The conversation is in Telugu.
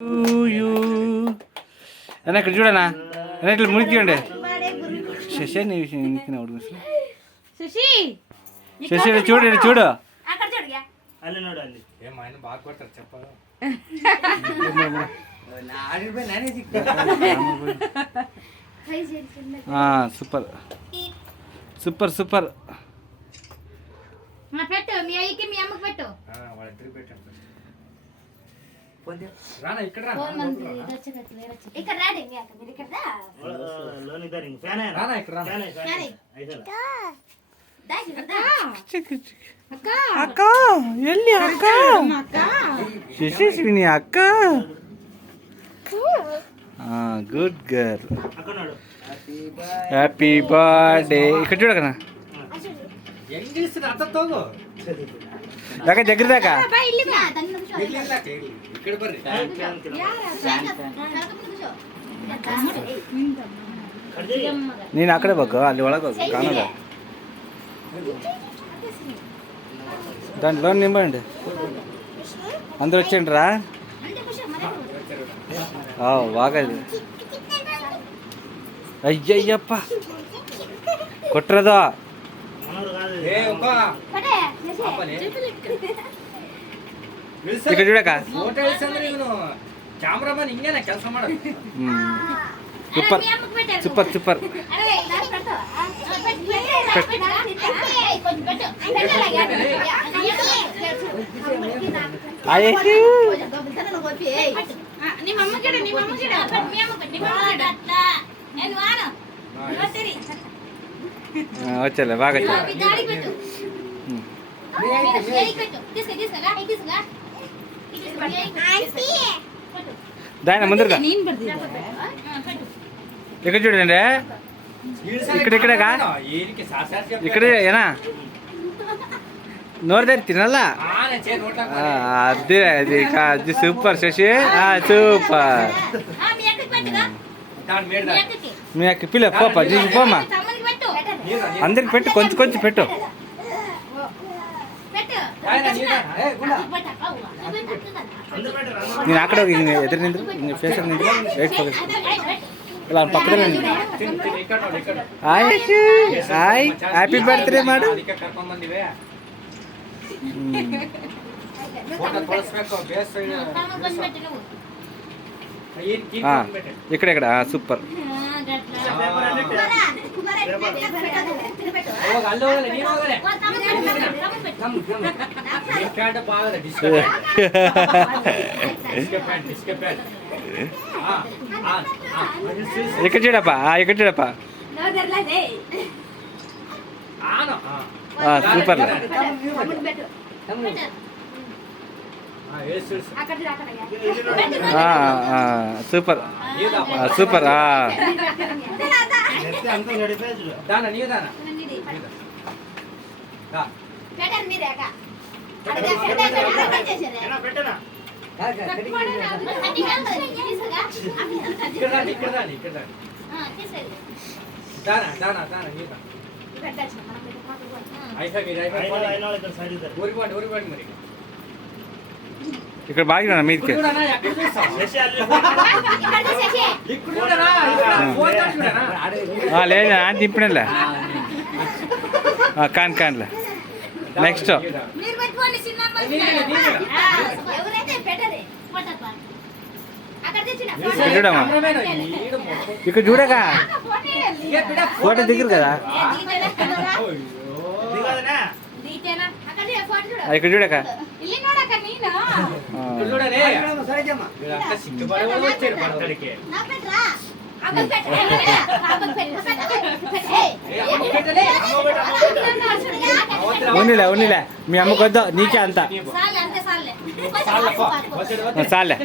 అన్న ఇక్కడ చూడనా అన్న ఇట్లా మునిగియండి శశి నీ విషయం అడుగు శశి చూడు చూడు సూపర్ సూపర్ సూపర్ పెట్టు మీ అయ్యకి మీ అమ్మకి పెట్టు రానా ఇక్కడ అక్క ఎల్లి అక్క శశిని అక్క గుడ్ గర్ల్ హ్యాపీ బర్త్డే ఇక్కడ చూడకనా దాకా దగ్గర దాకా నేను అక్కడే బాకు ಅಲ್ಲಿ ಒಳಗೆ ಕಾಣಲ್ಲ దాంట్లో నింబండి అందరు వచ్చేయండి రా బాగా అయ్యయ్యప్ప కొట్టరదా ఇక్కడ చూడక ಕ್ಯಾಮ್ರಾಮನ್ ಹಿಂಗೇನೆ ಕೆಲಸ ಮಾಡೋದು ಸೂಪರ್ ಸೂಪರ್ ಸೂಪರ್ వచ్చలే బాగా దాని ముందరగా ఇక్కడ చూడండి ఇక్కడేగా ఇక్కడే ఏనా నోరు తినాలా అదే అది అది సూపర్ శశి సూపర్ మీ అక్క పిల్ల పోపా జీజు పోమా అందరికి పెట్టు కొంచెం కొంచెం పెట్టు నేను అక్కడ ఎదురు నిండు ఫేస్ నిండు రైట్ ఫోకస్ ఇలా పక్కన హాయ్ హాయ్ హ్యాపీ బర్త్డే మాడు ఇక్కడ సూపర్ ఇక్కడ చూడప్పా ఇక్కడ చూడప్పా సూపర్ సూపర్ సూపర్ ఇక్కడ బాగా మీదకి లేదు అని తిప్పినలే కాన్ కాన్లే నెక్స్ట్ చూడమ్మా ఇక్కడ చూడగా ఫోటో దిగురు కదా ఇక్కడ చూడక ఉన్నిలే మీ అమ్మకు వద్దు నీకే అంత చాలే